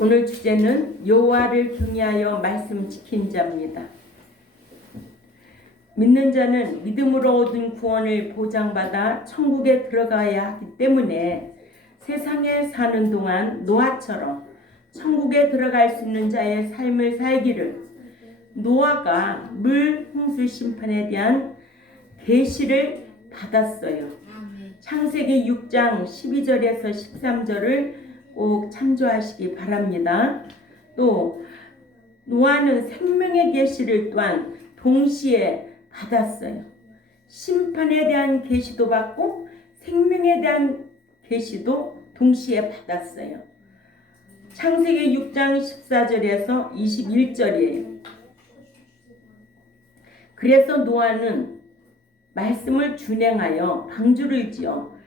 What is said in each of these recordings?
오늘 주제는 여호와를 경외하여 말씀 지킨 자입니다. 믿는 자는 믿음으로 얻은 구원을 보장받아 천국에 들어가야 하기 때문에 세상에 사는 동안 노아처럼 천국에 들어갈 수 있는 자의 삶을 살기를 노아가 물 홍수 심판에 대한 계시를 받았어요. 창세기 6장 12절에서 13절을 꼭 참조하시기 바랍니다. 또 노아는 생명의 계시를 또한 동시에 받았어요. 심판에 대한 계시도 받고 생명에 대한 계시도 동시에 받았어요. 창세기 6장 14절에서 21절이에요. 그래서 노아는 말씀을 준행하여 방주를 지어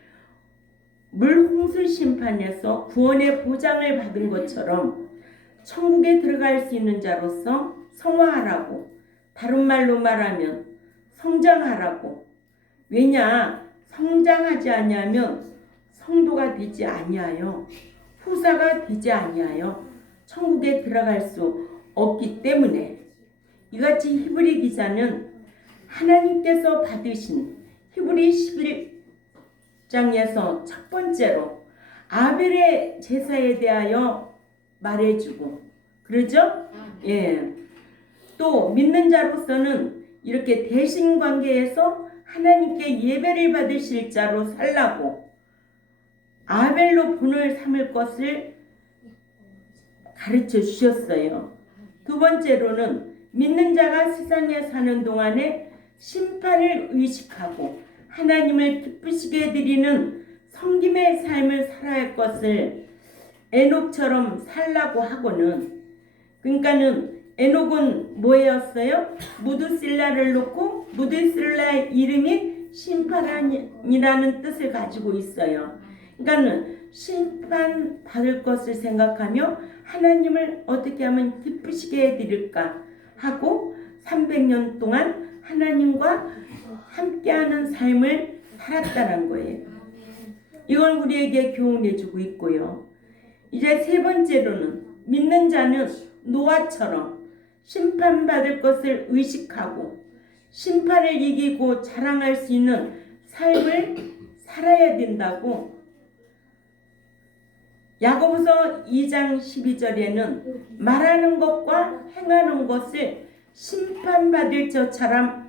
물 홍수 심판에서 구원의 보장을 받은 것처럼 천국에 들어갈 수 있는 자로서 성화하라고, 다른 말로 말하면 성장하라고. 왜냐? 성장하지 아니하면 성도가 되지 아니하여 후사가 되지 아니하여 천국에 들어갈 수 없기 때문에 이같이 히브리 기자는 하나님께서 받으신 히브리 11장에서 첫 번째로 아벨의 제사에 대하여 말해주고 그러죠? 예. 또 믿는 자로서는 이렇게 대신 관계에서 하나님께 예배를 받으실 자로 살라고 아벨로 본을 삼을 것을 가르쳐 주셨어요. 두 번째로는 믿는 자가 세상에 사는 동안에 심판을 의식하고 하나님을 기쁘시게 드리는 섬김의 삶을 살아야 할 것을 에녹처럼 살라고 하고는, 그러니까는 에녹은 뭐였어요? 무드실라를 놓고 무드실라의 이름이 심판이라는 뜻을 가지고 있어요. 그러니까는 심판 받을 것을 생각하며 하나님을 어떻게 하면 기쁘시게 해드릴까 하고 300년 동안 하나님과 함께하는 삶을 살았다는 거예요. 이건 우리에게 교훈해주고 있고요. 이제 세 번째로는 믿는 자는 노아처럼 심판받을 것을 의식하고 심판을 이기고 자랑할 수 있는 삶을 살아야 된다고 야고보서 2장 12절에는 말하는 것과 행하는 것을 심판받을 자처럼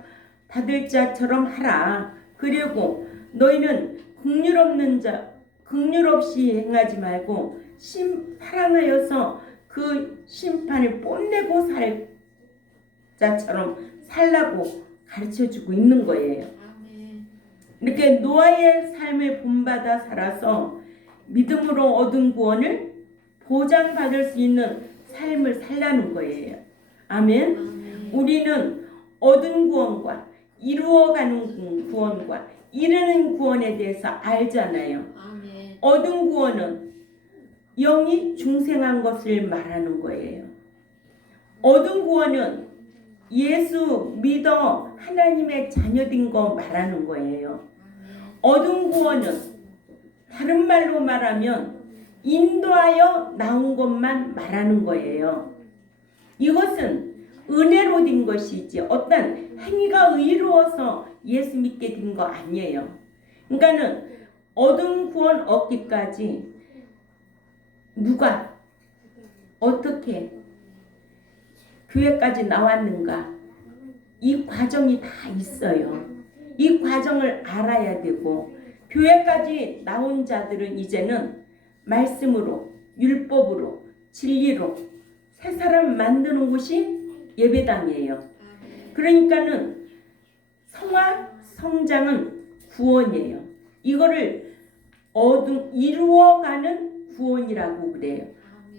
하라. 그리고 너희는 긍휼 없이 행하지 말고 사랑하여서 그 심판을 뽐내고 살 자처럼 살라고 가르쳐주고 있는 거예요. 이렇게 노아의 삶을 본받아 살아서 믿음으로 얻은 구원을 보장받을 수 있는 삶을 살라는 거예요. 아멘. 우리는 얻은 구원과 이루어가는 구원과 이르는 구원에 대해서 알잖아요. 얻은 구원은 영이 중생한 것을 말하는 거예요. 얻은 구원은 예수 믿어 하나님의 자녀된 거 말하는 거예요. 얻은 구원은 다른 말로 말하면 인도하여 나온 것만 말하는 거예요. 이것은 은혜로 된 것이지 어떤 행위가 의로워서 예수 믿게 된 거 아니에요. 그러니까는 얻은 구원 얻기까지 누가 어떻게 교회까지 나왔는가, 이 과정이 다 있어요. 이 과정을 알아야 되고 교회까지 나온 자들은 이제는 말씀으로, 율법으로, 진리로 새 사람 만드는 곳이 예배당이에요. 그러니까는 성장은 구원이에요. 이거를 이루어가는 구원이라고 그래요.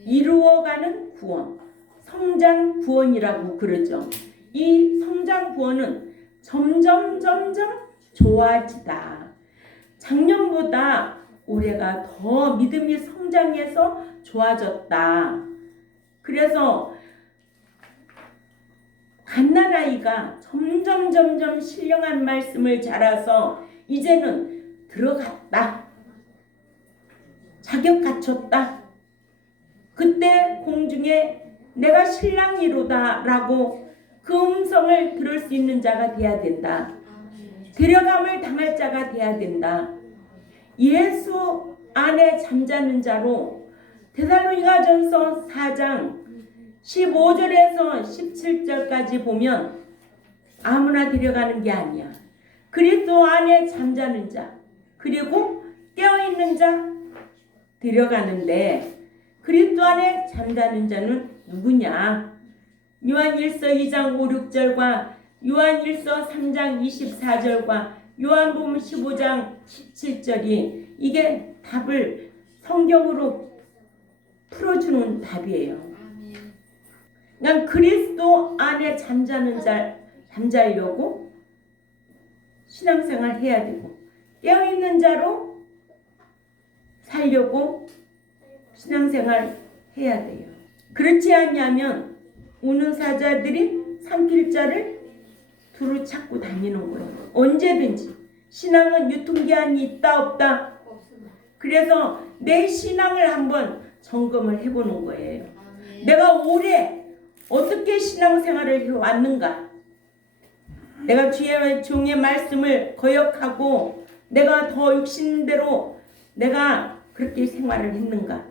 이루어가는 구원, 성장 구원이라고 그러죠. 이 성장 구원은 점점 좋아지다. 작년보다 올해가 더 믿음이 성장해서 좋아졌다. 그래서 갓난아이가 점점 신령한 말씀을 자라서 이제는 들어갔다. 자격 갖췄다. 그때 그때 공중에 내가 신랑이로다 라고 그 음성을 들을 수 있는 자가 돼야 된다. 데려감을 당할 자가 돼야 된다. 예수 안에 잠자는 자로 데살로니가전서 4장 15절에서 17절까지 보면 아무나 데려가는 게 아니야. 그리스도 안에 잠자는 자, 그리고 깨어있는 자 데려가는데, 그리스도 안에 잠자는 자는 누구냐? 요한일서 2장 5, 6절과 요한일서 3장 24절과 요한복음 15장 17절이 이게 답을 성경으로 풀어주는 답이에요. 그러니까 그리스도 안에 잠자려고 신앙생활 해야 되고, 깨어있는 자로 살려고 신앙생활 해야 돼요. 그렇지 않냐면 우는 사자들이 삼킬 자를 두루 찾고 다니는 거예요. 언제든지. 신앙은 유통기한이 있다 없다. 그래서 내 신앙을 한번 점검을 해보는 거예요. 내가 올해 어떻게 신앙생활을 해왔는가? 내가 주의 종의 말씀을 거역하고 내가 더 육신대로 내가 그렇게 생활을 했는가?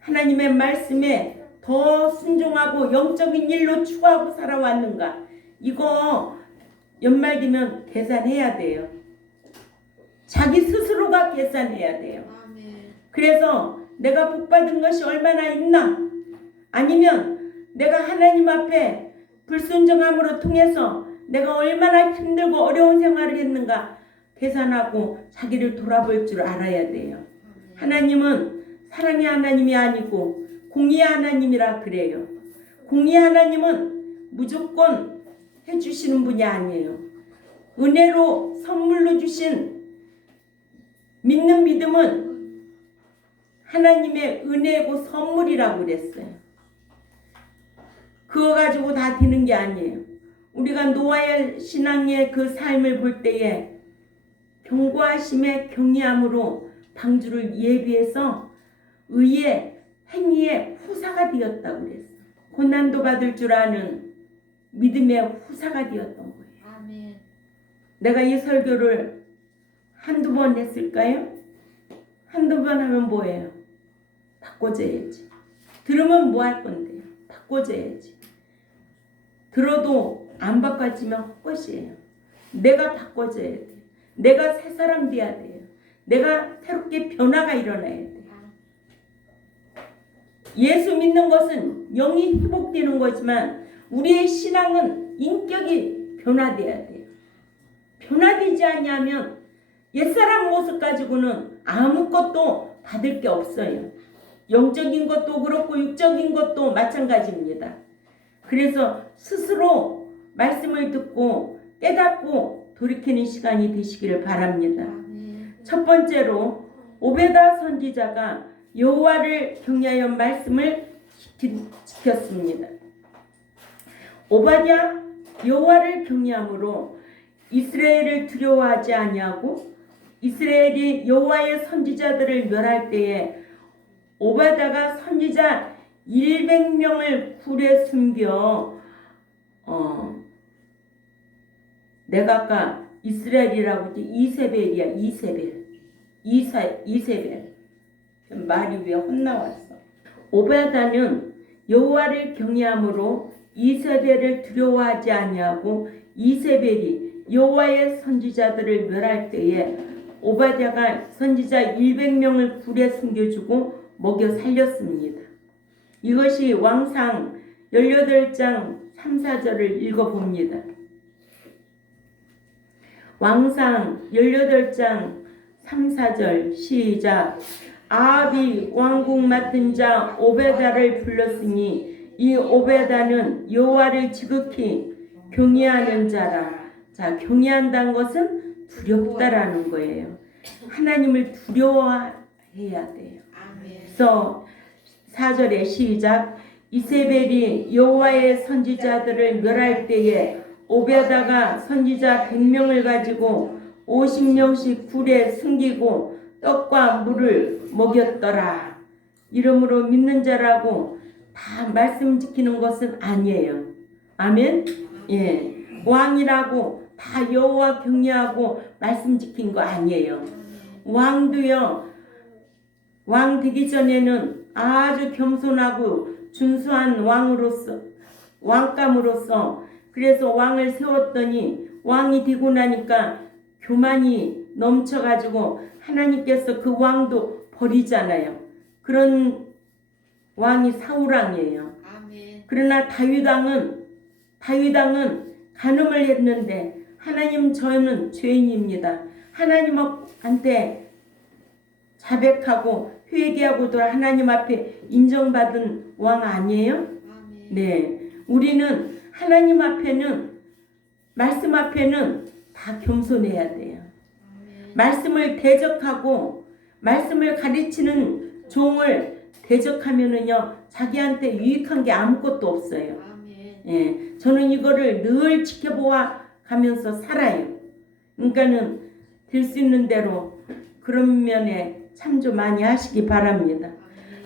하나님의 말씀에 더 순종하고 영적인 일로 추구하고 살아왔는가? 이거 연말 되면 계산해야 돼요. 자기 스스로가 계산해야 돼요. 그래서 내가 복받은 것이 얼마나 있나? 아니면 내가 하나님 앞에 불순종함으로 통해서 내가 얼마나 힘들고 어려운 생활을 했는가 계산하고 자기를 돌아볼 줄 알아야 돼요. 하나님은 사랑의 하나님이 아니고 공의의 하나님이라 그래요. 공의의 하나님은 무조건 해주시는 분이 아니에요. 은혜로 선물로 주신 믿는 믿음은 하나님의 은혜고 선물이라고 그랬어요. 그거 가지고 다 되는 게 아니에요. 우리가 노아의 신앙의 그 삶을 볼 때에 견고하심에 경외함으로 방주를 예비해서 의의 행위의 후사가 되었다고 그랬어요. 고난도 받을 줄 아는 믿음의 후사가 되었던 거예요. 아멘. 내가 이 설교를 한두 번 했을까요? 한두 번 하면 뭐예요? 바꿔줘야지. 들으면 뭐 할 건데요? 바꿔줘야지. 들어도 안 바꿔지면 헛것이에요. 내가 바꿔줘야 돼요. 내가 새 사람 돼야 돼요. 내가 새롭게 변화가 일어나야 돼요. 예수 믿는 것은 영이 회복되는 거지만 우리의 신앙은 인격이 변화돼야 돼요. 변화되지 않냐면 옛사람 모습 가지고는 아무것도 받을 게 없어요. 영적인 것도 그렇고 육적인 것도 마찬가지입니다. 그래서 스스로 말씀을 듣고 깨닫고 돌이키는 시간이 되시기를 바랍니다. 첫 번째로 오베다 선지자가 여호와를 경외하여 말씀을 지켰습니다. 오바댜 여호와를 경외함으로 이스라엘을 두려워하지 아니하고 이스라엘이 여호와의 선지자들을 멸할 때에 오바댜가 선지자 100명을 굴에 숨겨 내가 아까 이스라엘이라고 했지 이세벨이야. 이세벨 말이 왜 혼나왔어. 오바댜는 여호와를 경외함으로 이세벨을 두려워하지 아니하고 이세벨이 여호와의 선지자들을 멸할 때에 오바댜가 선지자 100명을 굴에 숨겨주고 먹여 살렸습니다. 이것이 왕상 18장 3, 4절을 읽어봅니다. 왕상 18장 3, 4절 시작. 아합이 왕궁 맡은 자 오베다를 불렀으니 이 오베다는 여호와를 지극히 경외하는 자라. 자, 경외한다는 것은 두렵다라는 거예요. 하나님을 두려워해야 돼요. 그래서 4절에 시작. 이세벨이 여호와의 선지자들을 멸할 때에 오베다가 선지자 100명을 가지고 50명씩 굴에 숨기고 떡과 물을 먹였더라. 이름으로 믿는 자라고 다 말씀 지키는 것은 아니에요. 아멘. 예. 왕이라고 다 여호와 경외하고 말씀 지킨 거 아니에요. 왕도요. 왕 되기 전에는 아주 겸손하고 준수한 왕으로서 왕감으로서 그래서 왕을 세웠더니 왕이 되고 나니까 교만이 넘쳐가지고 하나님께서 그 왕도 버리잖아요. 그런 왕이 사울왕이에요. 그러나 다윗왕은 간음을 했는데 하나님 저는 죄인입니다. 하나님한테 자백하고 회개하고도 하나님 앞에 인정받은 왕 아니에요? 네, 우리는 하나님 앞에는 말씀 앞에는 다 겸손해야 돼요. 말씀을 대적하고 말씀을 가르치는 종을 대적하면은요 자기한테 유익한 게 아무것도 없어요. 예, 저는 이거를 늘 지켜보아 가면서 살아요. 그러니까는 될 수 있는 대로 그런 면에 참조 많이 하시기 바랍니다.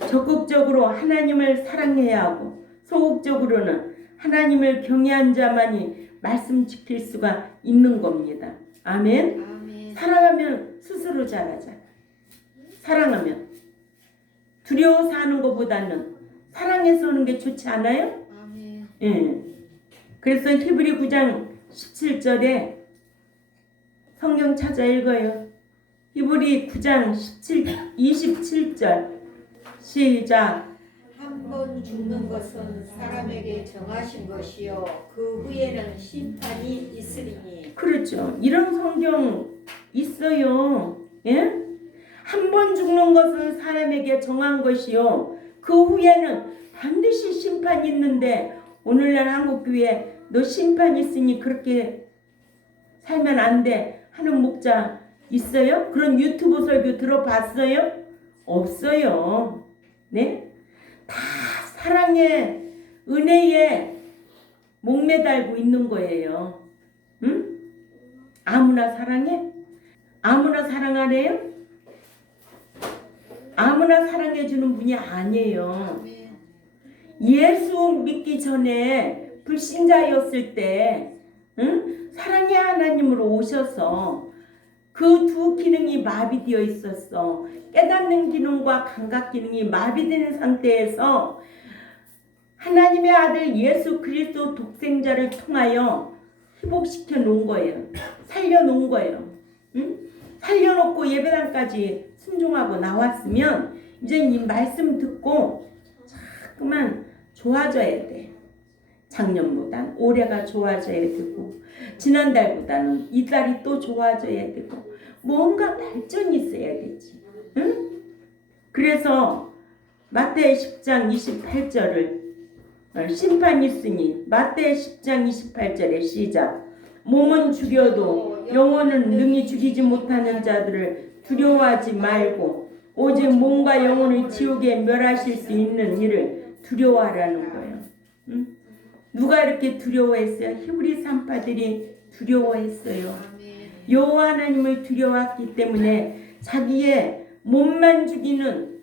적극적으로 하나님을 사랑해야 하고 소극적으로는 하나님을 경외한 자만이 말씀 지킬 수가 있는 겁니다. 아멘. 사랑하면 스스로 잘하자. 사랑하면 두려워서 하는 것보다는 사랑해서 하는 게 좋지 않아요? 예. 그래서 히브리 9장 17절에 성경 찾아 읽어요. 히브리 9장 27절 시작. 한 번 죽는 것은 사람에게 정하신 것이요 그 후에는 심판이 있으리니. 그렇죠. 이런 성경 있어요. 예? 한 번 죽는 것은 사람에게 정한 것이요 그 후에는 반드시 심판이 있는데 오늘날 한국교회 너 심판 있으니 그렇게 살면 안 돼 하는 목자 있어요? 그런 유튜브 설교 들어봤어요? 없어요. 네? 다 사랑에 은혜에 목매달고 있는 거예요. 응? 아무나 사랑해? 아무나 사랑하래요? 아무나 사랑해주는 분이 아니에요. 예수 믿기 전에 불신자였을 때 응? 사랑의 하나님으로 오셔서 그 두 기능이 마비되어 있었어. 깨닫는 기능과 감각 기능이 마비되는 상태에서 하나님의 아들 예수 그리스도 독생자를 통하여 회복시켜 놓은 거예요. 살려 놓은 거예요. 응? 살려놓고 예배당까지 순종하고 나왔으면 이제 이 말씀 듣고 자꾸만 좋아져야 돼. 작년보단 올해가 좋아져야 되고 지난달보다는 이달이 또 좋아져야 되고 뭔가 발전이 있어야 되지. 응? 그래서 마태의 10장 28절을 심판이 있으니 마태의 10장 28절에 시작. 몸은 죽여도 영혼은 능히 죽이지 못하는 자들을 두려워하지 말고 오직 몸과 영혼을 지옥에 멸하실 수 있는 일을 두려워하라는 거예요. 응? 누가 이렇게 두려워했어요? 히브리 산파들이 두려워했어요. 여호와 하나님을 두려워했기 때문에 자기의 몸만 죽이는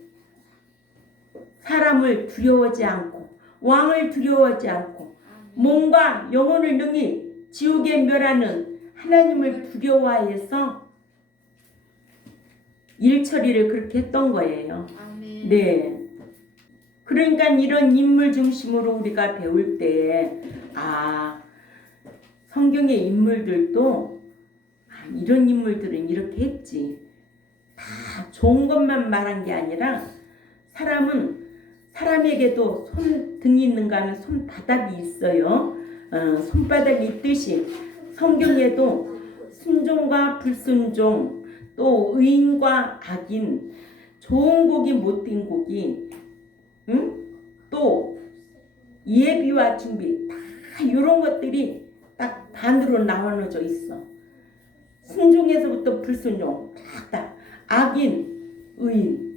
사람을 두려워하지 않고 왕을 두려워하지 않고 몸과 영혼을 능히 지옥에 멸하는 하나님을 두려워해서 일처리를 그렇게 했던 거예요. 네. 그러니까 이런 인물 중심으로 우리가 배울 때에 성경의 인물들도 이런 인물들은 이렇게 했지. 다 좋은 것만 말한 게 아니라 사람은 사람에게도 손등이 있는가 하면 손바닥이 있어요. 손바닥이 있듯이 성경에도 순종과 불순종 또 의인과 악인 좋은 고기 못된 고기 또 예비와 준비 다 이런 것들이 딱 반으로 나눠져 있어. 순종에서부터 불순종 다 악인 의인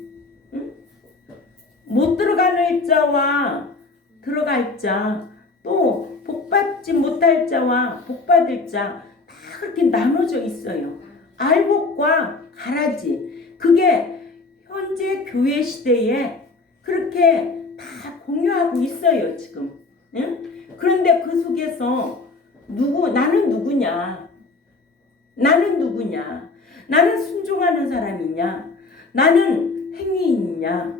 못 들어가는 자와 들어갈 자 또 복받지 못할 자와 복받을 자 다 그렇게 나눠져 있어요. 알복과 가라지 그게 현재 교회 시대에 그렇게 다 공유하고 있어요 지금. 응? 그런데 그 속에서 나는 누구냐? 나는 누구냐? 나는 순종하는 사람이냐? 나는 행위인이냐?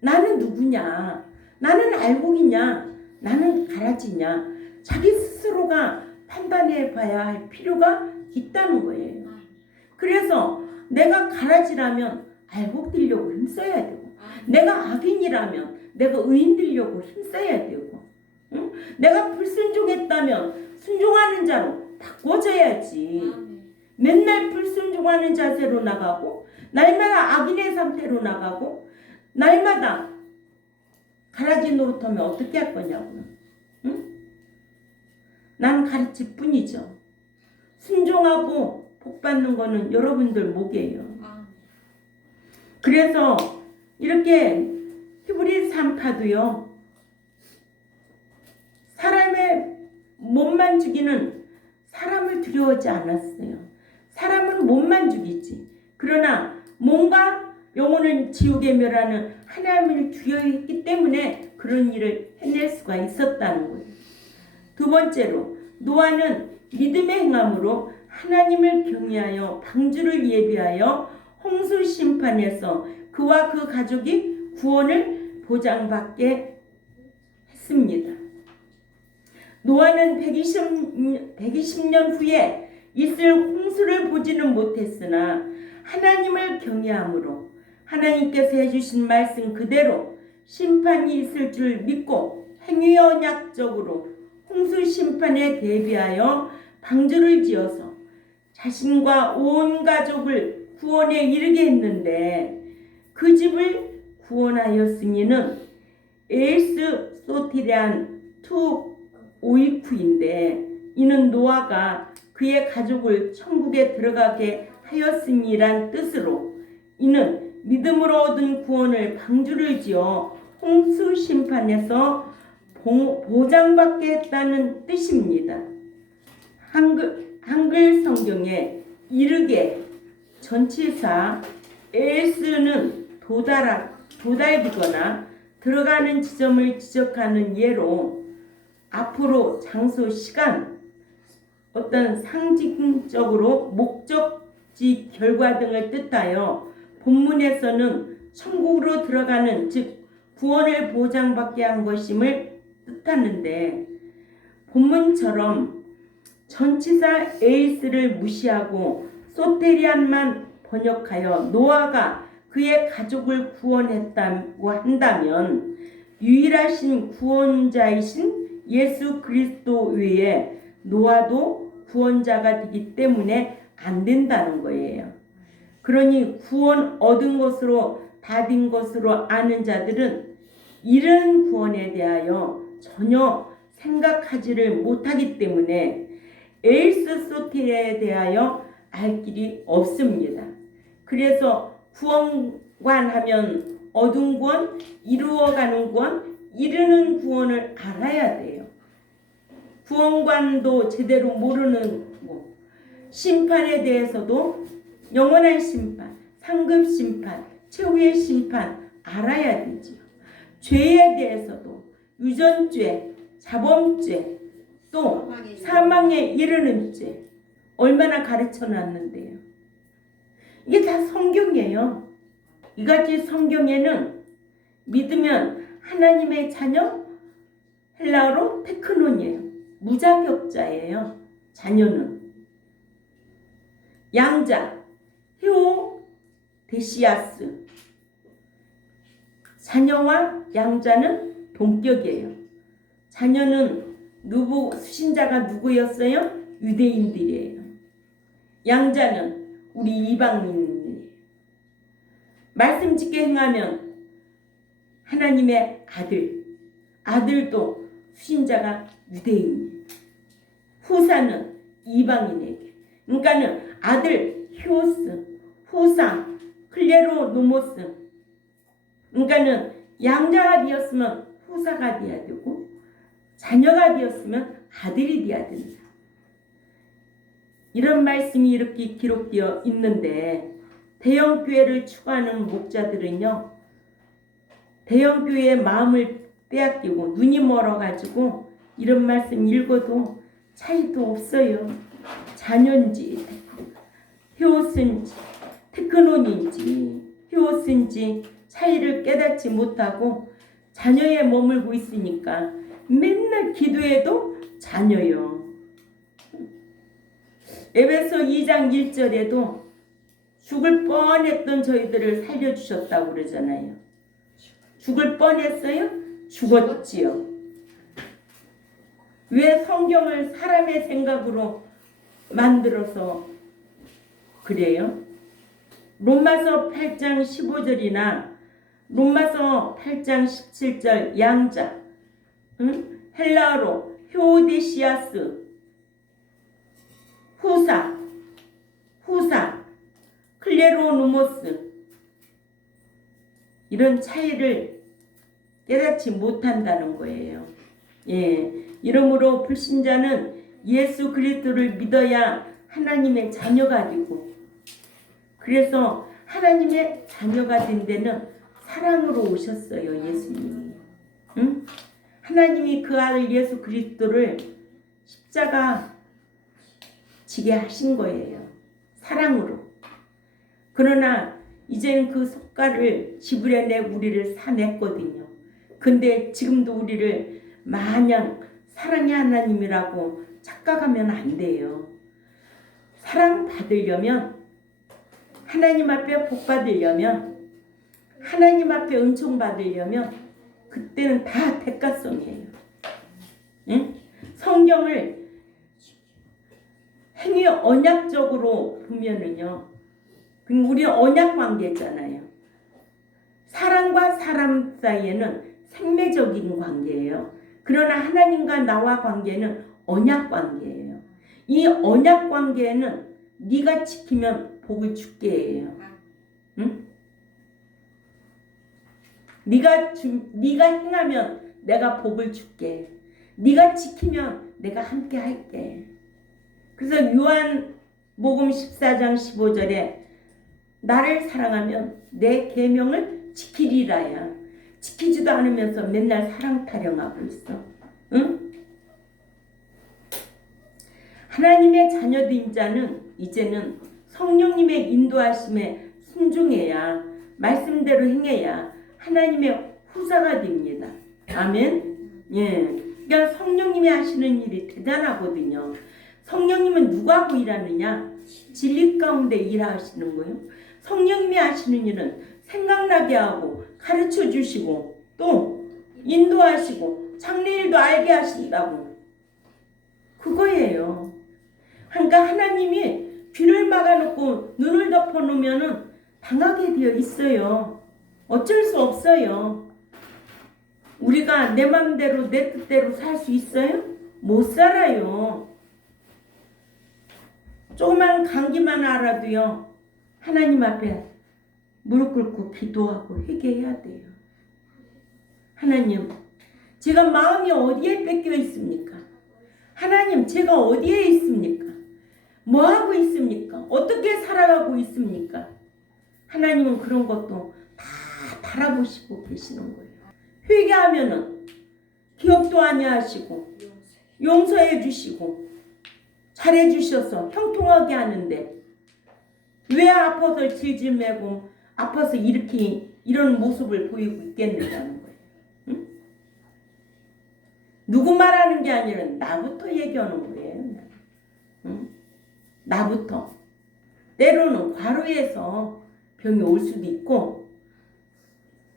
나는 누구냐? 나는 알곡이냐? 나는 가라지냐? 자기 스스로가 판단해 봐야 할 필요가 있다는 거예요. 그래서 내가 가라지라면 알곡 되려고 힘써야 되고, 내가 악인이라면 내가 의인 되려고 힘써야 되고, 응? 내가 불순종했다면 순종하는 자로 바꿔줘야지. 맨날 불순종하는 자세로 나가고, 날마다 악인의 상태로 나가고, 날마다 가라지 노릇하면 어떻게 할 거냐고요. 응? 난 가르칠 뿐이죠. 순종하고 복 받는 거는 여러분들 목이에요. 그래서 이렇게 히브리 3파도요. 사람의 몸만 죽이는 사람을 두려워하지 않았어요. 사람은 몸만 죽이지. 그러나 몸과 영혼을 지옥에 멸하는 하나님을 두려워했기 때문에 그런 일을 해낼 수가 있었다는 거예요. 두 번째로 노아는 믿음의 행함으로 하나님을 경외하여 방주를 예비하여 홍수 심판에서 그와 그 가족이 구원을 보장받게 했습니다. 노아는 120년 후에 있을 홍수를 보지는 못했으나 하나님을 경외함으로 하나님께서 해주신 말씀 그대로 심판이 있을 줄 믿고 행위 언약적으로 홍수 심판에 대비하여 방주를 지어서 자신과 온 가족을 구원에 이르게 했는데 그 집을 구원하였으니는 에이스 소티리안 투 오이쿠인데 이는 노아가 그의 가족을 천국에 들어가게 하였음이란 뜻으로 이는 믿음으로 얻은 구원을 방주를 지어 홍수 심판에서 보장받게 했다는 뜻입니다. 한글 성경에 이르게 전치사 에스는 도달이거나 들어가는 지점을 지적하는 예로 앞으로 장소, 시간, 어떤 상징적으로 목적지, 결과 등을 뜻하여 본문에서는 천국으로 들어가는 즉 구원을 보장받게 한 것임을 뜻하는데 본문처럼 전치사 에이스를 무시하고 소테리안만 번역하여 노아가 그의 가족을 구원했다고 한다면 유일하신 구원자이신 예수 그리스도 외에 노아도 구원자가 되기 때문에 안 된다는 거예요. 그러니 구원 얻은 것으로 다 된 것으로 아는 자들은 이런 구원에 대하여 전혀 생각하지를 못하기 때문에 에이스 소티에 대하여 알 길이 없습니다. 그래서 구원관 하면 얻은 구원, 이루어가는 구원, 이루는 구원을 알아야 돼요. 구원관도 제대로 모르는 거. 심판에 대해서도 영원한 심판, 상급 심판, 최후의 심판 알아야 되죠. 죄에 대해서도 유전죄, 자범죄, 또 사망에 이르는 죄 얼마나 가르쳐 놨는데요. 이게 다 성경이에요. 이같이 성경에는 믿으면 하나님의 자녀, 헬라어로 테크논이에요. 무자격자예요. 자녀는 양자, 히오 데시아스. 자녀와 양자는 동격이에요. 자녀는 수신자가 누구였어요? 유대인들이에요. 양자는 우리 이방인이에요. 말씀 짓게 행하면 하나님의 아들도 수신자가 유대인이에요. 후사는 이방인에게. 그러니까는 아들 히오스, 후사 클레로노모스. 그러니까는 양자가 되었으면 후사가 되어야 되고 자녀가 되었으면 아들이 되어야 된다. 이런 말씀이 이렇게 기록되어 있는데 대형 교회를 추구하는 목자들은요 대형교회의 마음을 빼앗기고 눈이 멀어가지고 이런 말씀 읽어도 차이도 없어요. 자녀인지 히오스인지 테크논인지 히오스인지 차이를 깨닫지 못하고 자녀에 머물고 있으니까 맨날 기도해도 자녀요. 에베소 2장 1절에도 죽을 뻔했던 저희들을 살려주셨다고 그러잖아요. 죽을 뻔했어요? 죽었지요. 왜 성경을 사람의 생각으로 만들어서 그래요? 로마서 8장 15절이나 로마서 8장 17절 양자, 헬라어로 효디시아스, 후사, 클레로누모스, 이런 차이를 깨닫지 못한다는 거예요. 예, 이러므로 불신자는 예수 그리스도를 믿어야 하나님의 자녀가 되고, 그래서 하나님의 자녀가 된 데는 사랑으로 오셨어요. 예수님이. 응? 하나님이 그 아들 예수 그리스도를 십자가 지게 하신 거예요. 사랑으로. 그러나 이제는 그 속가를 지불해내 우리를 사냈거든요. 근데 지금도 우리를 마냥 사랑의 하나님이라고 착각하면 안 돼요. 사랑 받으려면, 하나님 앞에 복 받으려면, 하나님 앞에 은총 받으려면 그때는 다 대가성이에요. 응? 성경을 행위 언약적으로 보면은요, 우리 언약 관계잖아요. 사람과 사람 사이에는 생매적인 관계예요. 그러나 하나님과 나와 관계는 언약 관계예요. 이 언약 관계에는 네가 지키면 복을 줄게예요. 응? 네가 행하면 내가 복을 줄게. 네가 지키면 내가 함께 할게. 그래서 요한복음 14장 15절에 나를 사랑하면 내 계명을 지키리라야. 지키지도 않으면서 맨날 사랑 타령하고 있어. 응? 하나님의 자녀된 자는 이제는 성령님의 인도하심에 순종해야, 말씀대로 행해야 하나님의 후사가 됩니다. 아멘. 예. 그러니까 성령님이 하시는 일이 대단하거든요. 성령님은 누구하고 일하느냐? 진리 가운데 일하시는 거예요. 성령님이 하시는 일은 생각나게 하고 가르쳐 주시고 또 인도하시고 장래일도 알게 하신다고. 그거예요. 그러니까 하나님이 귀를 막아놓고 눈을 덮어놓으면 당하게 되어 있어요. 어쩔 수 없어요. 우리가 내 맘대로 내 뜻대로 살 수 있어요? 못 살아요. 조그만 감기만 알아도요, 하나님 앞에 무릎 꿇고 기도하고 회개해야 돼요. 하나님, 제가 마음이 어디에 뺏겨 있습니까? 하나님, 제가 어디에 있습니까? 뭐 하고 있습니까? 어떻게 살아가고 있습니까? 하나님은 그런 것도 다 바라보시고 계시는 거예요. 회개하면은 기억도 아니하시고 용서해 주시고 잘해 주셔서 형통하게 하는데 왜 아파서 질질 매고 아파서 이렇게 이런 모습을 보이고 있겠느냐는 거예요. 응? 누구 말하는 게 아니라 나부터 얘기하는 거예요. 응? 나부터. 때로는 과로해서 병이 올 수도 있고,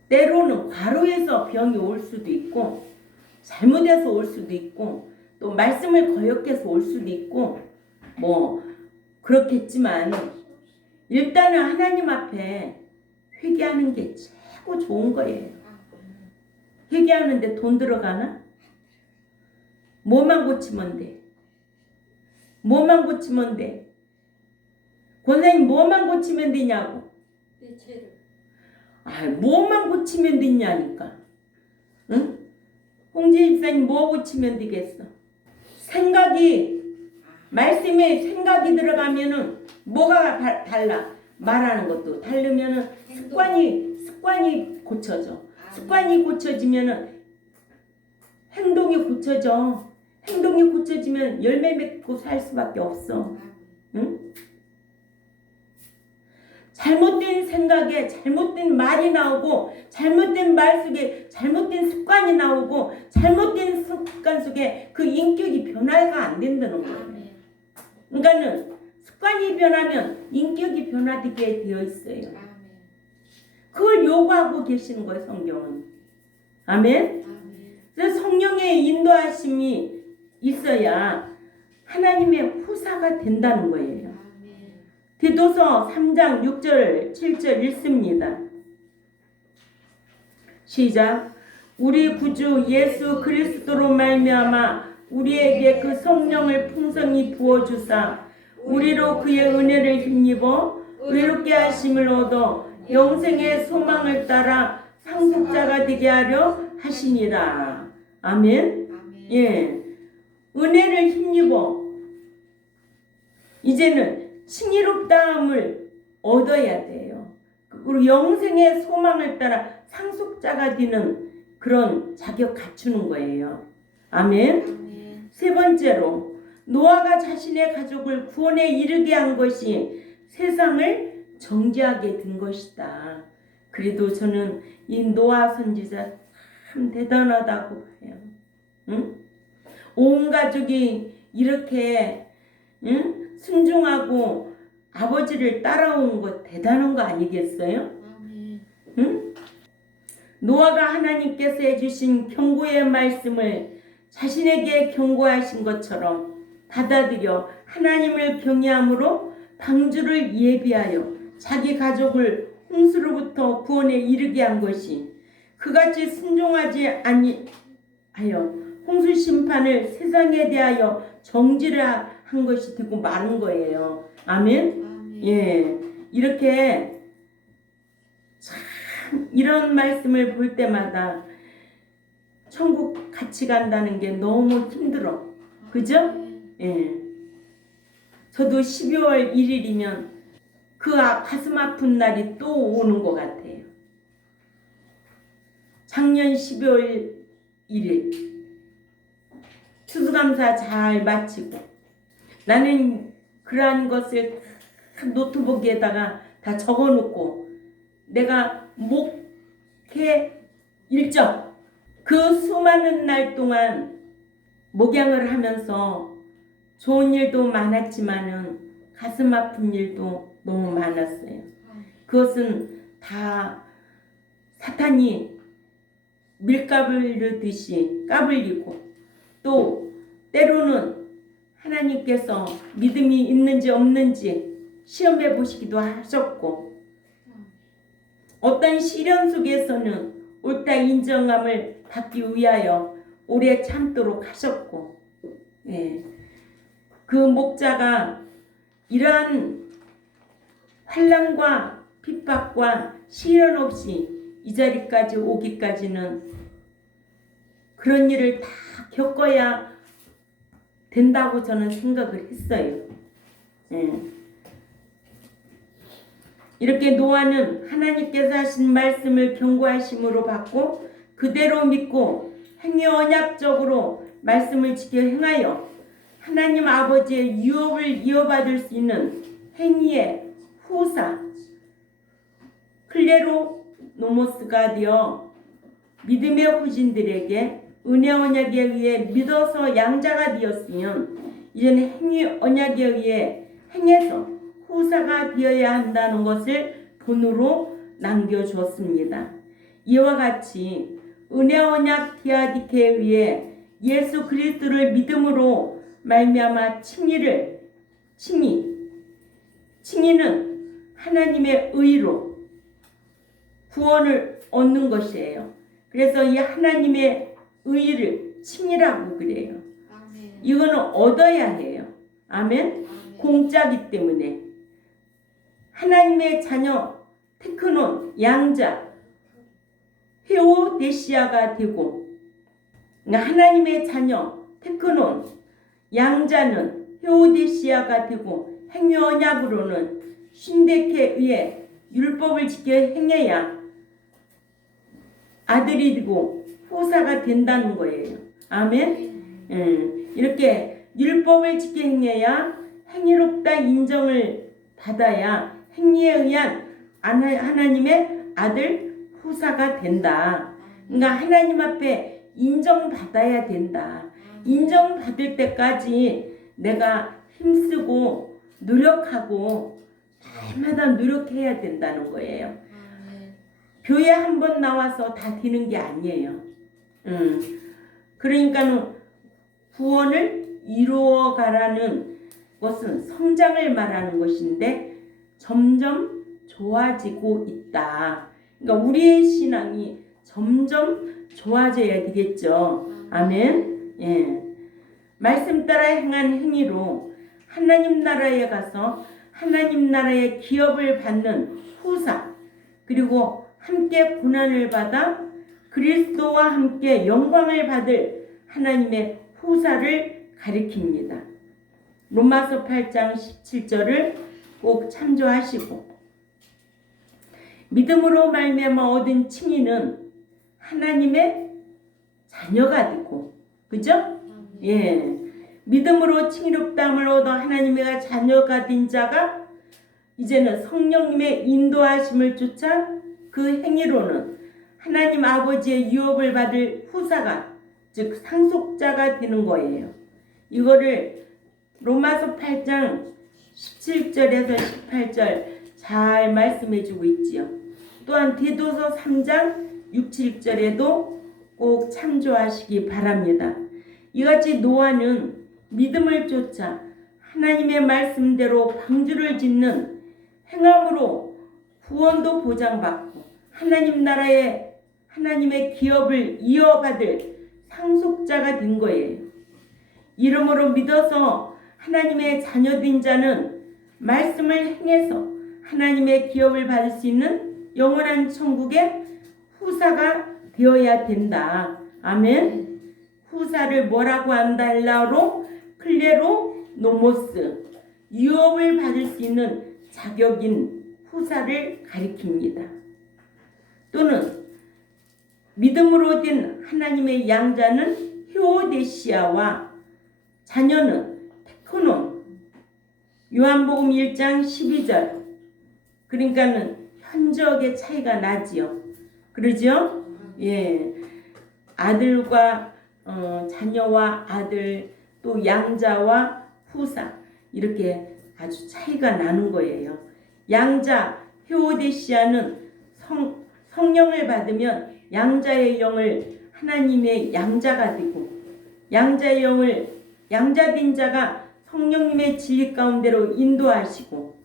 때로는 과로해서 병이 올 수도 있고, 잘못해서 올 수도 있고, 또 말씀을 거역해서 올 수도 있고, 뭐 그렇겠지만 일단은 하나님 앞에 회개하는 게 최고 좋은 거예요. 회개하는데 돈 들어가나? 뭐만 고치면 돼? 뭐만 고치면 돼? 권사님 뭐만 고치면 되냐고? 뭐만 고치면 되냐니까. 응? 홍지 집사님 뭐 고치면 되겠어? 생각이, 말씀에 생각이 들어가면은 뭐가 달라? 말하는 것도 다르면은 습관이 고쳐져. 습관이 고쳐지면은 행동이 고쳐져. 행동이 고쳐지면 열매 맺고 살 수밖에 없어. 응? 잘못된 생각에 잘못된 말이 나오고 잘못된 말 속에 잘못된 습관이 나오고 잘못된 습관 속에 그 인격이 변화가 안 된다는 거예요. 그러니까는 습관이 변하면 인격이 변화되게 되어 있어요. 그걸 요구하고 계시는 거예요, 성경은. 아멘. 그래서 성령의 인도하심이 있어야 하나님의 후사가 된다는 거예요. 디도서 3장 6절 7절 읽습니다. 시작. 우리 구주 예수 그리스도로 말미암아 우리에게 그 성령을 풍성히 부어주사 우리로 그의 은혜를 힘입어 의롭게 하심을 얻어 영생의 소망을 따라 상속자가 되게 하려 하시니라. 아멘. 예, 은혜를 힘입어 이제는 칭의롭다함을 얻어야 돼요. 그리고 영생의 소망을 따라 상속자가 되는 그런 자격 갖추는 거예요. 아멘. 세 번째로 노아가 자신의 가족을 구원에 이르게 한 것이 세상을 정죄하게 된 것이다. 그래도 저는 이 노아 선지자 참 대단하다고 봐요. 응? 온 가족이 이렇게 순종하고 아버지를 따라온 것 대단한 거 아니겠어요? 응? 노아가 하나님께서 해주신 경고의 말씀을 자신에게 경고하신 것처럼 받아들여 하나님을 경외함으로 방주를 예비하여 자기 가족을 홍수로부터 구원에 이르게 한 것이 그같이 순종하지 아니하여 홍수 심판을 세상에 대하여 정지를 한 것이 되고 마는 거예요. 아멘. 예, 이렇게 참 이런 말씀을 볼 때마다 천국 같이 간다는 게 너무 힘들어. 그죠? 예. 저도 12월 1일이면 그 가슴 아픈 날이 또 오는 것 같아요. 작년 12월 1일 추수감사 잘 마치고 나는 그러한 것을 노트북에다가 다 적어놓고 내가 목회 일정 그 수많은 날 동안 목양을 하면서 좋은 일도 많았지만은 가슴 아픈 일도 너무 많았어요. 그것은 다 사탄이 밀가부르듯이 까불리고 또 때로는 하나님께서 믿음이 있는지 없는지 시험해 보시기도 하셨고 어떤 시련 속에서는 옳다 인정함을 받기 위하여 오래 참도록 하셨고 예. 그 목자가 이러한 환난과 핍박과 시련 없이 이 자리까지 오기까지는 그런 일을 다 겪어야 된다고 저는 생각을 했어요. 예. 이렇게 노아는 하나님께서 하신 말씀을 경고하심으로 받고 그대로 믿고 행위 언약적으로 말씀을 지켜 행하여 하나님 아버지의 유업을 이어받을 수 있는 행위의 후사 클레로노모스가 되어 믿음의 후진들에게 은혜 언약에 의해 믿어서 양자가 되었으면 이제는 행위 언약에 의해 행해서 후사가 되어야 한다는 것을 본으로 남겨주었습니다. 이와 같이 은혜 언약 디아디케에 의해 예수 그리스도를 믿음으로 말미암아 칭의는 하나님의 의로 구원을 얻는 것이에요. 그래서 이 하나님의 의를 칭의라고 그래요. 이거는 얻어야 해요. 아멘. 공짜기 때문에 하나님의 자녀 테크논 양자 헤오데시아가 되고 하나님의 자녀 테크논 양자는 헤오데시아가 되고 행위 언약으로는 신데케에 의해 율법을 지켜 행해야 아들이 되고 후사가 된다는 거예요. 아멘. 이렇게 율법을 지켜 행해야 행위롭다 인정을 받아야 행위에 의한 하나님의 아들 후사가 된다. 그러니까 하나님 앞에 인정받아야 된다. 인정받을 때까지 내가 힘쓰고 노력하고 날마다 노력해야 된다는 거예요. 교회 한 번 나와서 다 되는 게 아니에요. 그러니까 구원을 이루어가라는 것은 성장을 말하는 것인데 점점 좋아지고 있다. 그러니까 우리의 신앙이 점점 좋아져야 되겠죠. 아멘. 예. 말씀 따라 행한 행위로 하나님 나라에 가서 하나님 나라의 기업을 받는 후사, 그리고 함께 고난을 받아 그리스도와 함께 영광을 받을 하나님의 후사를 가리킵니다. 로마서 8장 17절을 꼭 참조하시고, 믿음으로 말미암아 얻은 칭의는 하나님의 자녀가 되고, 그죠? 예. 믿음으로 칭의롭다함을 얻어 하나님의 자녀가 된 자가 이제는 성령님의 인도하심을 쫓아 그 행위로는 하나님 아버지의 유업을 받을 후사가, 즉 상속자가 되는 거예요. 이거를 로마서 8장 17절에서 18절 잘 말씀해 주고 있지요. 또한 디도서 3장 6, 7절에도 꼭 참조하시기 바랍니다. 이같이 노아는 믿음을 쫓아 하나님의 말씀대로 방주를 짓는 행함으로 구원도 보장받고 하나님 나라의 하나님의 기업을 이어받을 상속자가 된 거예요. 이러므로 믿어서 하나님의 자녀된 자는 말씀을 행해서 하나님의 기업을 받을 수 있는 영원한 천국의 후사가 되어야 된다. 아멘. 후사를 뭐라고 한다? 헬라어로 클레로 노모스, 유업을 받을 수 있는 자격인 후사를 가리킵니다. 또는 믿음으로 된 하나님의 양자는 히오데시아와 자녀는 테크논, 요한복음 1장 12절. 그러니까는 현저하게 차이가 나지요. 그러죠? 예. 아들과 자녀와 아들, 또 양자와 후사, 이렇게 아주 차이가 나는 거예요. 양자 히오데시아는 성령을 받으면 양자의 영을 하나님의 양자가 되고, 양자의 영을 양자된 자가 성령님의 진리 가운데로 인도하시고,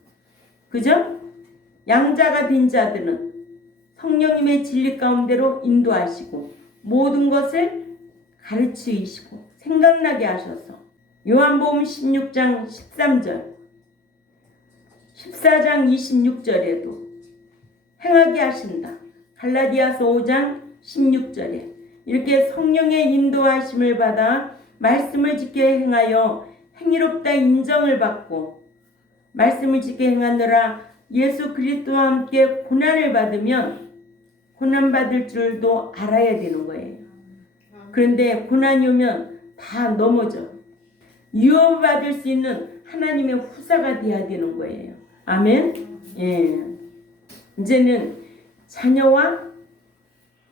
그죠? 양자가 된 자들은 성령님의 진리 가운데로 인도하시고 모든 것을 가르치시고 생각나게 하셔서 요한복음 16장 13절, 14장 26절에도 행하게 하신다. 갈라디아서 5장 16절에 이렇게 성령의 인도하심을 받아 말씀을 지켜 행하여 행위롭다 인정을 받고, 말씀을 지켜 행하느라 예수 그리스도와 함께 고난을 받으면 고난받을 줄도 알아야 되는 거예요. 그런데 고난이 오면 다 넘어져. 유업받을 수 있는 하나님의 후사가 되어야 되는 거예요. 아멘. 예. 이제는 자녀와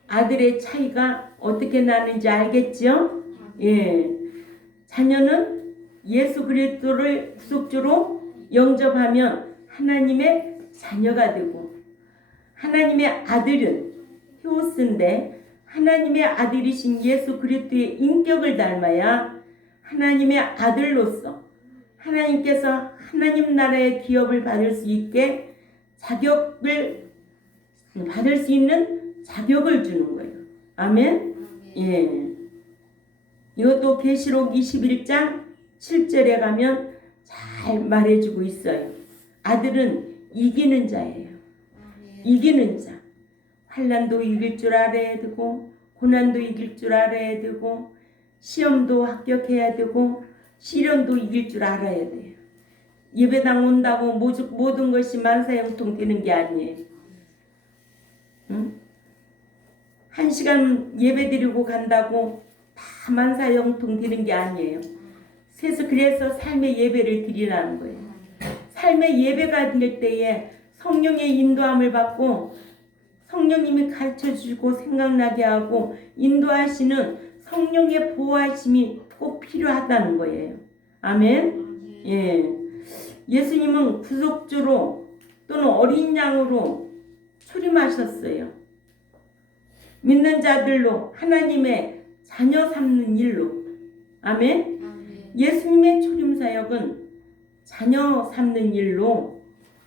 아들의 차이가 어떻게 나는지 알겠죠? 예. 자녀는 예수 그리스도를 구속주로 영접하면 하나님의 자녀가 되고, 하나님의 아들은 히오스인데 하나님의 아들이신 예수 그리스도의 인격을 닮아야 하나님의 아들로서 하나님께서 하나님 나라의 기업을 받을 수 있게 자격을 받을 수 있는 자격을 주는 거예요. 아멘. 예. 이것도 계시록 21장 7절에 가면 잘 말해주고 있어요. 아들은 이기는 자예요. 이기는 자. 환난도 이길 줄 알아야 되고, 고난도 이길 줄 알아야 되고, 시험도 합격해야 되고, 시련도 이길 줄 알아야 돼요. 예배당 온다고 모든 것이 만사형통 되는 게 아니에요. 응? 1시간 예배 드리고 간다고 다 만사형통 드리는 게 아니에요. 그래서 삶의 예배를 드리라는 거예요. 삶의 예배가 될 때에 성령의 인도함을 받고 성령님이 가르쳐주고 생각나게 하고 인도하시는 성령의 보호하심이 꼭 필요하다는 거예요. 아멘. 예. 예수님은 구속주로 또는 어린 양으로 출임하셨어요. 믿는 자들로 하나님의 자녀 삼는 일로. 아멘. 예수님의 출임 사역은 자녀 삼는 일로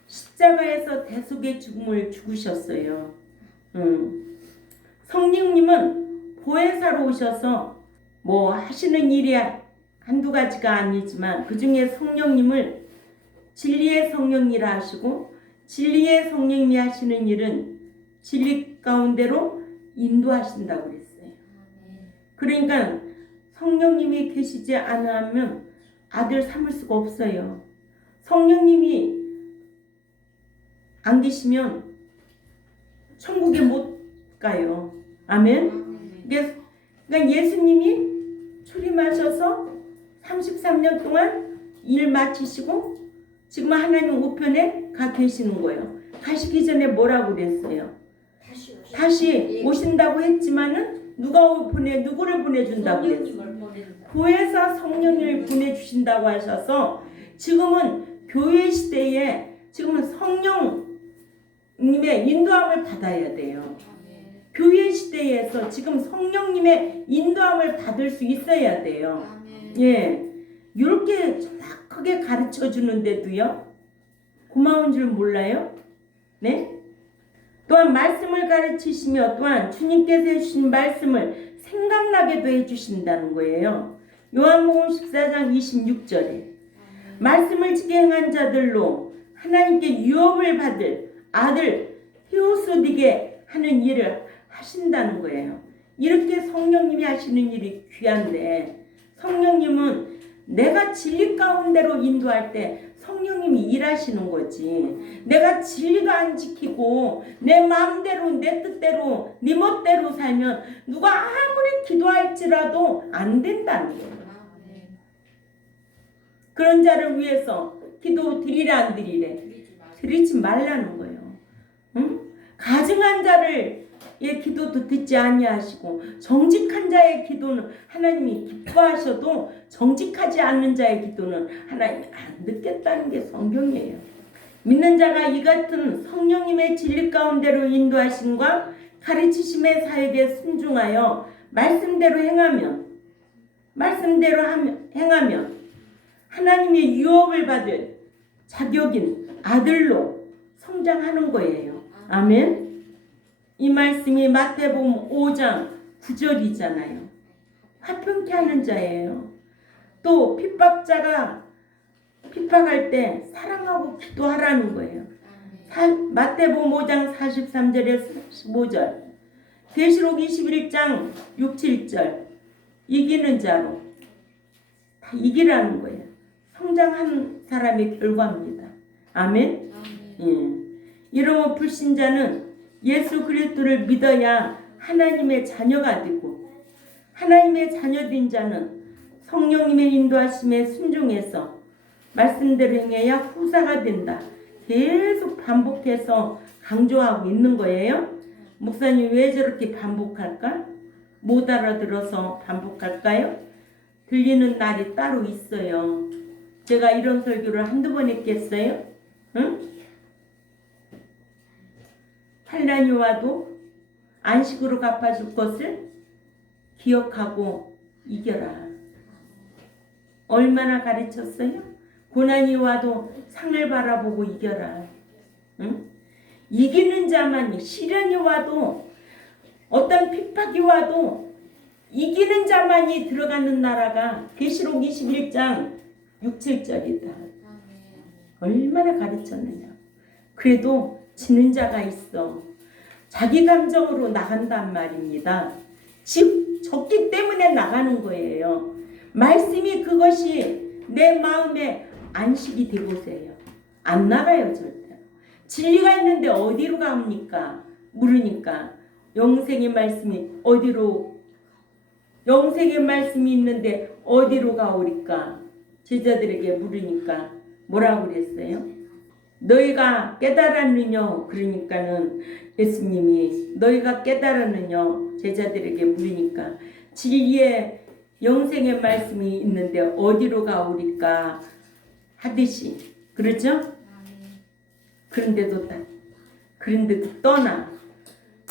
십자가에서 대속의 죽음을 죽으셨어요. 성령님은 보혜사로 오셔서 뭐 하시는 일이 한두 가지가 아니지만 그 중에 성령님을 진리의 성령이라 하시고 진리의 성령님이 하시는 일은 진리 가운데로 인도하신다고 그랬어요. 그러니까 성령님이 계시지 않으면 아들 삼을 수가 없어요. 성령님이 안 계시면 천국에 못 가요. 아멘. 그러니까 예수님이 출임하셔서 33년 동안 일 마치시고 지금 하나님 우편에 가 계시는 거예요. 가시기 전에 뭐라고 그랬어요? 다시 오신다고 했지만은 누구를 보내준다고 그랬어요? 보혜사 성령님을 보내주신다고 하셔서 지금은 교회 시대에 지금은 성령님의 인도함을 받아야 돼요. 교회 시대에서 지금 성령님의 인도함을 받을 수 있어야 돼요. 예, 이렇게 정확하게 가르쳐 주는데도요 고마운 줄 몰라요? 네? 또한 말씀을 가르치시며 또한 주님께서 해주신 말씀을 생각나게도 해주신다는 거예요. 요한복음 14장 26절에 말씀을 지게 행한 자들로 하나님께 유업을 받을 아들 히오스디게 하는 일을 하신다는 거예요. 이렇게 성령님이 하시는 일이 귀한데 성령님은 내가 진리 가운데로 인도할 때 성령님이 일하시는 거지. 내가 진리도 안 지키고 내 마음대로 내 뜻대로 네 멋대로 살면 누가 아무리 기도할지라도 안 된다는 거예요. 그런 자를 위해서 기도 드리라 안 드리래? 드리지 말라는 거예요. 응? 가증한 자를 의 기도도 듣지 아니하시고 정직한 자의 기도는 하나님이 기뻐하셔도 정직하지 않는 자의 기도는 하나님이 안 듣겠다는 게 성경이에요. 믿는 자가 이 같은 성령님의 진리 가운데로 인도하심과 가르치심의 사역에 순종하여 말씀대로 행하면 하나님의 유업을 받을 자격인 아들로 성장하는 거예요. 아멘. 이 말씀이 마태복음 5장 9절이잖아요. 화평케 하는 자예요. 또 핍박자가 핍박할 때 사랑하고 기도하라는 거예요. 마태복음 5장 43절에서 45절, 계시록 21장 6, 7절 이기는 자로 다 이기라는 거예요. 성장한 사람의 결과입니다. 아멘. 예. 이러므로 불신자는 예수 그리스도를 믿어야 하나님의 자녀가 되고 하나님의 자녀된 자는 성령님의 인도하심에 순종해서 말씀대로 행해야 후사가 된다. 계속 반복해서 강조하고 있는 거예요. 목사님 왜 저렇게 반복할까? 못 알아들어서 반복할까요? 들리는 날이 따로 있어요. 제가 이런 설교를 한두 번 했겠어요? 응? 환난이 와도 안식으로 갚아줄 것을 기억하고 이겨라. 얼마나 가르쳤어요? 고난이 와도 상을 바라보고 이겨라. 응? 이기는 자만이, 시련이 와도 어떤 핍박이 와도 이기는 자만이 들어가는 나라가 계시록 21장 6, 7절이다. 얼마나 가르쳤느냐. 그래도 지는 자가 있어. 자기 감정으로 나간단 말입니다. 졌기 때문에 나가는 거예요. 말씀이 그것이 내 마음에 안식이 되고세요. 안 나가요 절대. 진리가 있는데 어디로 갑니까? 물으니까 영생의 말씀이 영생의 말씀이 있는데 어디로 가오리까? 제자들에게 물으니까 뭐라고 그랬어요? 너희가 깨달았느냐? 그러니까는 예수님이 너희가 깨달았느냐? 제자들에게 물으니까 진리의 영생의 말씀이 있는데 어디로 가오리까? 하듯이 그렇죠? 그런데도 떠나.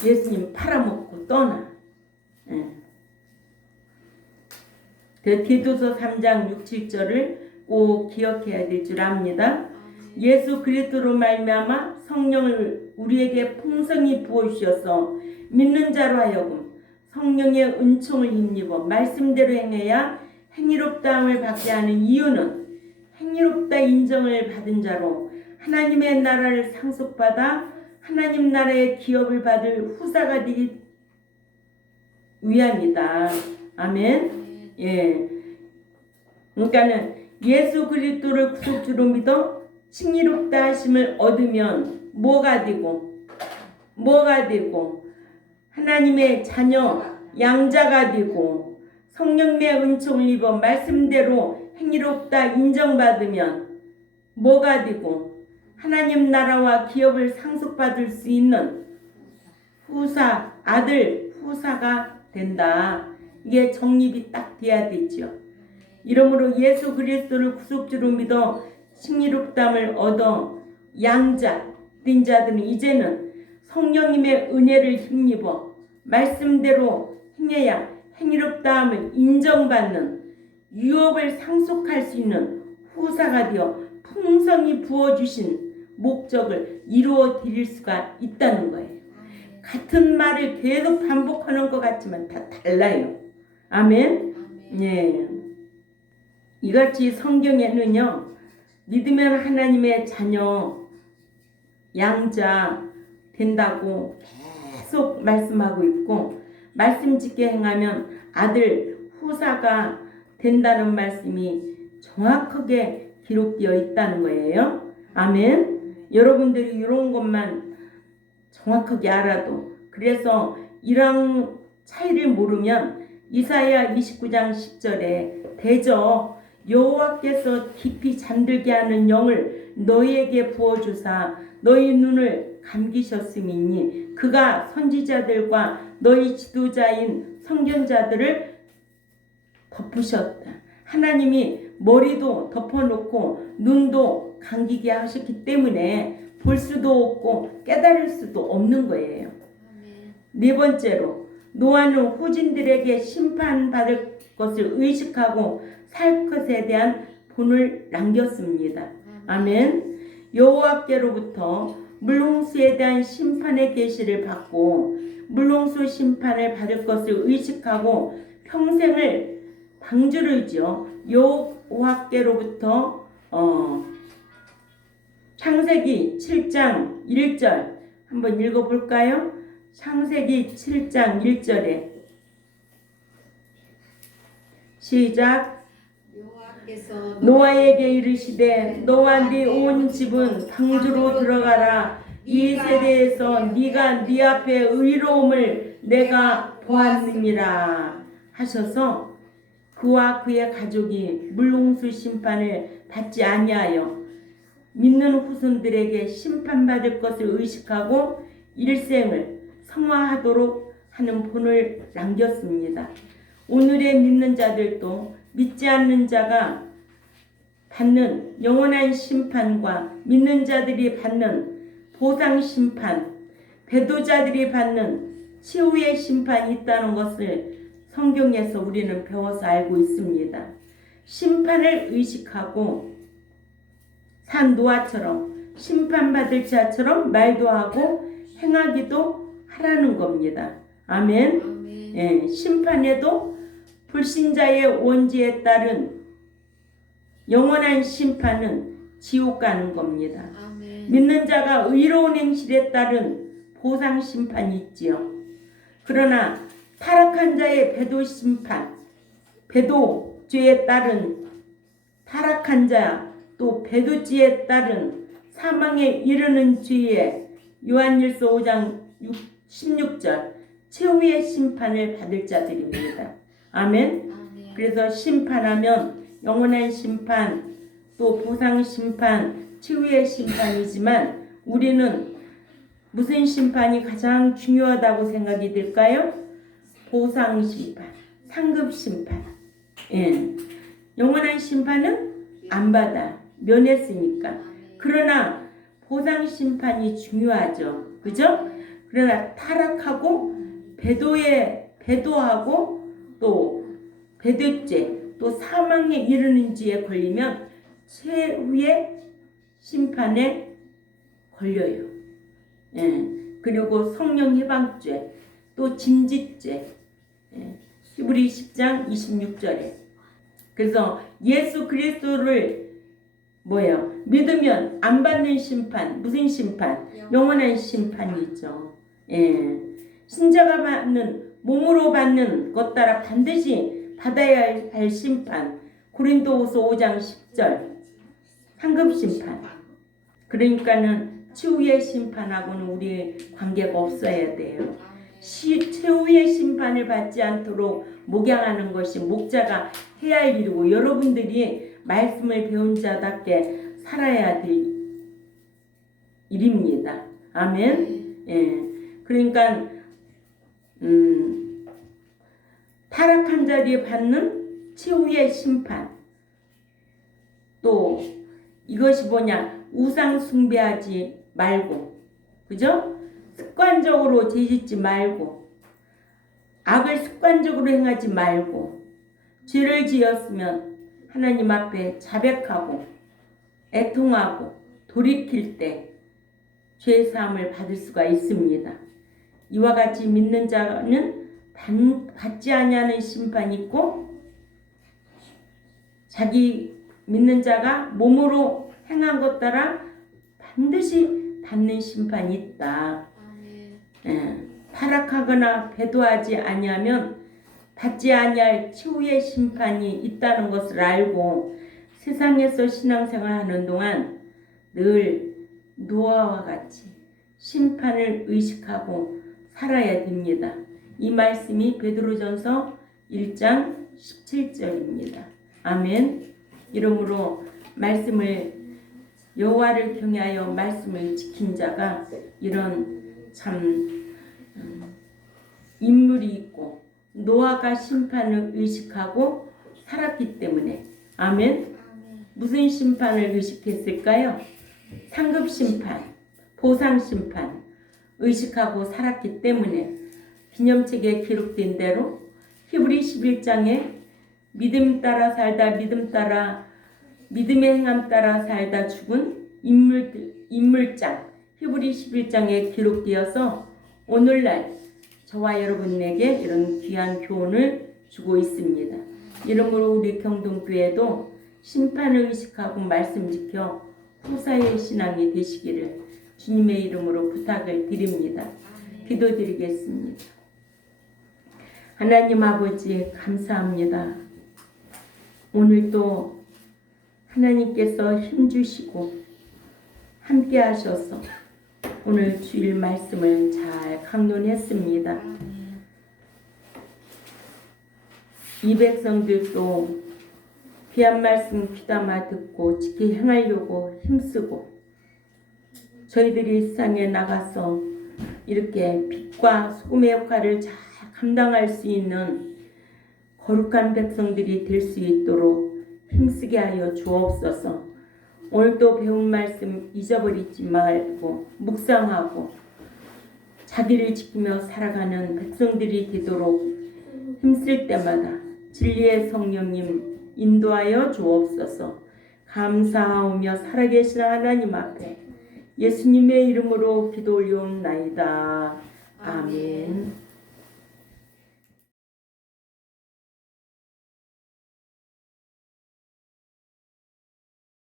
예수님 팔아먹고 떠나. 디도서 3장 6, 7절을 꼭 기억해야 될 줄 압니다. 예수 그리스도로 말미암아 성령을 우리에게 풍성히 부어주셔서 믿는 자로 하여금 성령의 은총을 힘입어 말씀대로 행해야 행위롭다함을 받게 하는 이유는 행위롭다 인정을 받은 자로 하나님의 나라를 상속받아 하나님 나라의 기업을 받을 후사가 되기 위함이다. 아멘. 예. 그러니까는 예수 그리스도를 구속주로 믿어 칭의롭다 하심을 얻으면 뭐가 되고 하나님의 자녀 양자가 되고 성령의 은총을 입어 말씀대로 행위롭다 인정받으면 뭐가 되고 하나님 나라와 기업을 상속받을 수 있는 후사가 된다. 이게 정립이 딱 돼야 되죠. 이러므로 예수 그리스도를 구속주로 믿어 칭의롭담을 얻어 양자 된 자들은 이제는 성령님의 은혜를 힘입어 말씀대로 행해야 행위롭다함을 인정받는 유업을 상속할 수 있는 후사가 되어 풍성히 부어주신 목적을 이루어 드릴 수가 있다는 거예요. 같은 말을 계속 반복하는 것 같지만 다 달라요. 아멘. 예. 이같이 성경에는요, 믿으면 하나님의 자녀, 양자 된다고 계속 말씀하고 있고, 말씀 짓게 행하면 아들, 후사가 된다는 말씀이 정확하게 기록되어 있다는 거예요. 아멘. 여러분들이 이런 것만 정확하게 알아도, 그래서 이런 차이를 모르면 이사야 29장 10절에 대저 여호와께서 깊이 잠들게 하는 영을 너희에게 부어주사 너희 눈을 감기셨음이니 그가 선지자들과 너희 지도자인 선견자들을 덮으셨다. 하나님이 머리도 덮어놓고 눈도 감기게 하셨기 때문에 볼 수도 없고 깨달을 수도 없는 거예요. 네 번째로 노아는 후진들에게 심판받을 것을 의식하고 살 것에 대한 본을 남겼습니다. 아멘. 여호와께로부터 물홍수에 대한 심판의 계시를 받고 물홍수 심판을 받을 것을 의식하고 평생을 방주를 지어 여호와께로부터 창세기 7장 1절 한번 읽어볼까요? 창세기 7장 1절에 시작. 노아에게 이르시되 너와 네 온 집은 방주로 들어가라. 이 세대에서 네가 네 앞에 의로움을 내가 보았느니라 하셔서 그와 그의 가족이 물홍수 심판을 받지 아니하여 믿는 후손들에게 심판받을 것을 의식하고 일생을 성화하도록 하는 본을 남겼습니다. 오늘의 믿는 자들도 믿지 않는 자가 받는 영원한 심판과 믿는 자들이 받는 보상 심판, 배도자들이 받는 치유의 심판이 있다는 것을 성경에서 우리는 배워서 알고 있습니다. 심판을 의식하고 산 노아처럼 심판받을 자처럼 말도 하고 행하기도 하라는 겁니다. 아멘. 예, 심판에도 불신자의 원죄에 따른 영원한 심판은 지옥 가는 겁니다. 아멘. 믿는 자가 의로운 행실에 따른 보상 심판이 있지요. 그러나 타락한 자의 배도 심판, 배도죄에 따른 타락한 자 또 배도죄에 따른 사망에 이르는 죄에 요한일서 5장 16절 최후의 심판을 받을 자들입니다. 아멘. 그래서 심판하면 영원한 심판, 또 보상 심판, 최후의 심판이지만 우리는 무슨 심판이 가장 중요하다고 생각이 들까요? 보상 심판, 상급 심판. 예. 영원한 심판은 안 받아. 면했으니까. 그러나 보상 심판이 중요하죠. 그죠? 그러나 타락하고 배도하고 또 배도죄 또 사망에 이르는 지에 걸리면 최후의 심판에 걸려요. 예. 그리고 성령 해방죄 또 짐짓죄. 예. 히브리 10장 26절에. 그래서 예수 그리스도를 믿으면 안 받는 심판. 무슨 심판? 영원한 심판이죠. 예. 신자가 받는 몸으로 받는 것 따라 반드시 받아야 할 심판. 고린도후서 5장 10절. 상급 심판. 그러니까는 최후의 심판하고는 우리 관계가 없어야 돼요. 최후의 심판을 받지 않도록 목양하는 것이 목자가 해야 할 일이고 여러분들이 말씀을 배운 자답게 살아야 될 일입니다. 아멘. 예. 그러니까 타락한 자들이 받는 최후의 심판. 또 이것이 우상 숭배하지 말고, 그죠? 습관적으로 죄짓지 말고, 악을 습관적으로 행하지 말고, 죄를 지었으면 하나님 앞에 자백하고 애통하고 돌이킬 때 죄 사함을 받을 수가 있습니다. 이와 같이 믿는 자는 받지 아니하는 심판이 있고, 자기 믿는 자가 몸으로 행한 것 따라 반드시 받는 심판이 있다. 예, 타락하거나 배도하지 아니하면 받지 아니할 최후의 심판이 있다는 것을 알고 세상에서 신앙생활하는 동안 늘 노아와 같이 심판을 의식하고 살아야 됩니다. 이 말씀이 베드로전서 1장 17절입니다. 아멘. 이러므로 여호와를 경외하여 말씀을 지킨 자가 이런 참 인물이 있고 노아가 심판을 의식하고 살았기 때문에. 아멘. 무슨 심판을 의식했을까요? 상급 심판, 보상 심판 의식하고 살았기 때문에 기념책에 기록된 대로 히브리 11장에 믿음 따라 살다 믿음의 행함 따라 살다 죽은 인물장 히브리 11장에 기록되어서 오늘날 저와 여러분에게 이런 귀한 교훈을 주고 있습니다. 이러므로 우리 경동교회도 심판을 의식하고 말씀 지켜 후사의 신앙이 되시기를 주님의 이름으로 부탁을 드립니다. 기도드리겠습니다. 하나님 아버지 감사합니다. 오늘도 하나님께서 힘주시고 함께 하셔서 오늘 주일 말씀을 잘 강론했습니다. 이 백성들도 귀한 말씀 귀담아 듣고 지키 행하려고 힘쓰고 저희들이 세상에 나가서 이렇게 빛과 소금의 역할을 잘 감당할 수 있는 거룩한 백성들이 될 수 있도록 힘쓰게 하여 주옵소서. 오늘도 배운 말씀 잊어버리지 말고 묵상하고 자기를 지키며 살아가는 백성들이 되도록 힘쓸 때마다 진리의 성령님 인도하여 주옵소서. 감사하오며 살아계신 하나님 앞에 예수님의 이름으로 기도 올려옵나이다. 아멘.